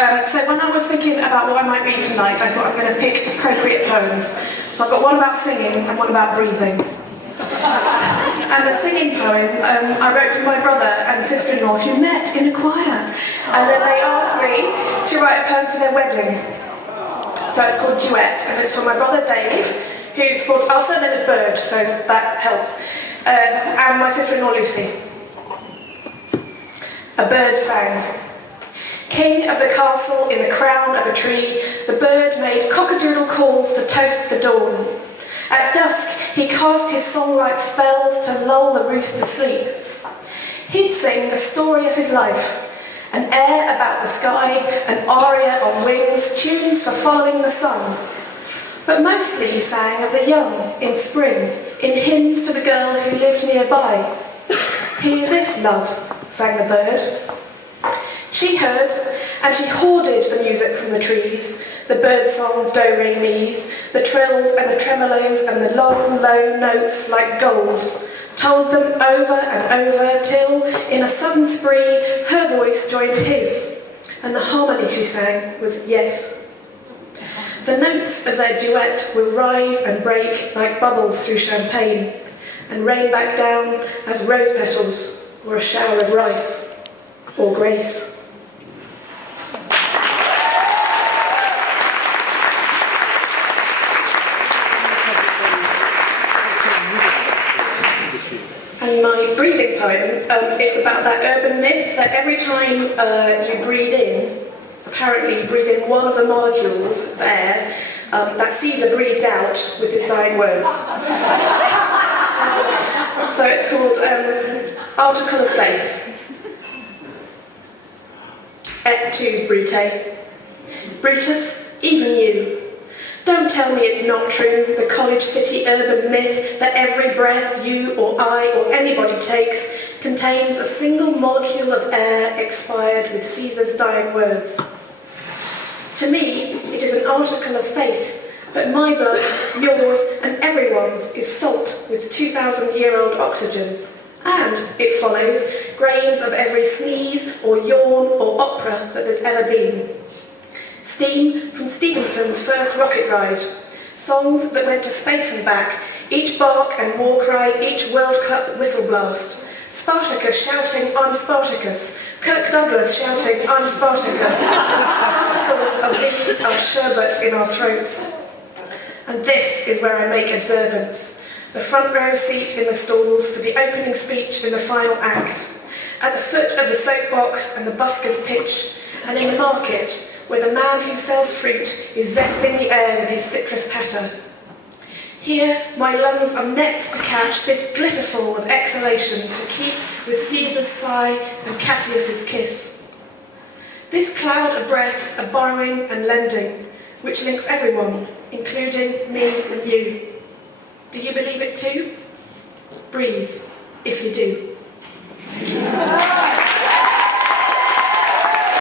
So when I was thinking about what I might read tonight, I thought I'm going to pick appropriate poems. So I've got one about singing and one about breathing. And the singing poem I wrote for my brother and sister-in-law who met in a choir. And then they asked me to write a poem for their wedding. So it's called Duet, and it's for my brother Dave, who's called, our surname is Bird, so that helps, and my sister-in-law Lucy. A bird sang. King of the castle in the crown of a tree, the bird made cock-a-doodle calls to toast the dawn. At dusk, he cast his song-like spells to lull the roost to sleep. He'd sing the story of his life, an air about the sky, an aria on wings, tunes for following the sun. But mostly he sang of the young in spring, in hymns to the girl who lived nearby. Hear this, love, sang the bird. She heard, and she hoarded the music from the trees, the birdsong do-re-mis, the trills and the tremolos and the long, low notes like gold, told them over and over till, in a sudden spree, her voice joined his, and the harmony she sang was yes. The notes of their duet will rise and break like bubbles through champagne, and rain back down as rose petals or a shower of rice or grace. And my breathing poem, it's about that urban myth that every time you breathe in, apparently you breathe in one of the molecules of air that Caesar breathed out with his dying words. So it's called Article of Faith. Et tu, Brute. Brutus, even you. Don't tell me it's not true, the college city urban myth that every breath you or I or anybody takes contains a single molecule of air expired with Caesar's dying words. To me, it is an article of faith that my blood, yours and everyone's is salt with 2,000-year-old oxygen. And, it follows, grains of every sneeze or yawn or opera that there's ever been. Steam from Stephenson's first rocket ride, songs that went to space and back, each bark and war cry, each World Cup whistle blast. Spartacus shouting, I'm Spartacus. Kirk Douglas shouting, I'm Spartacus. Particles of these are sherbet in our throats. And this is where I make observance. The front row seat in the stalls for the opening speech in the final act. At the foot of the soapbox and the busker's pitch, and in the market, where the man who sells fruit is zesting the air with his citrus patter. Here, my lungs are nets to catch this glitterful of exhalation to keep with Caesar's sigh and Cassius's kiss. This cloud of breaths are borrowing and lending, which links everyone, including me and you. Do you believe it too? Breathe, if you do.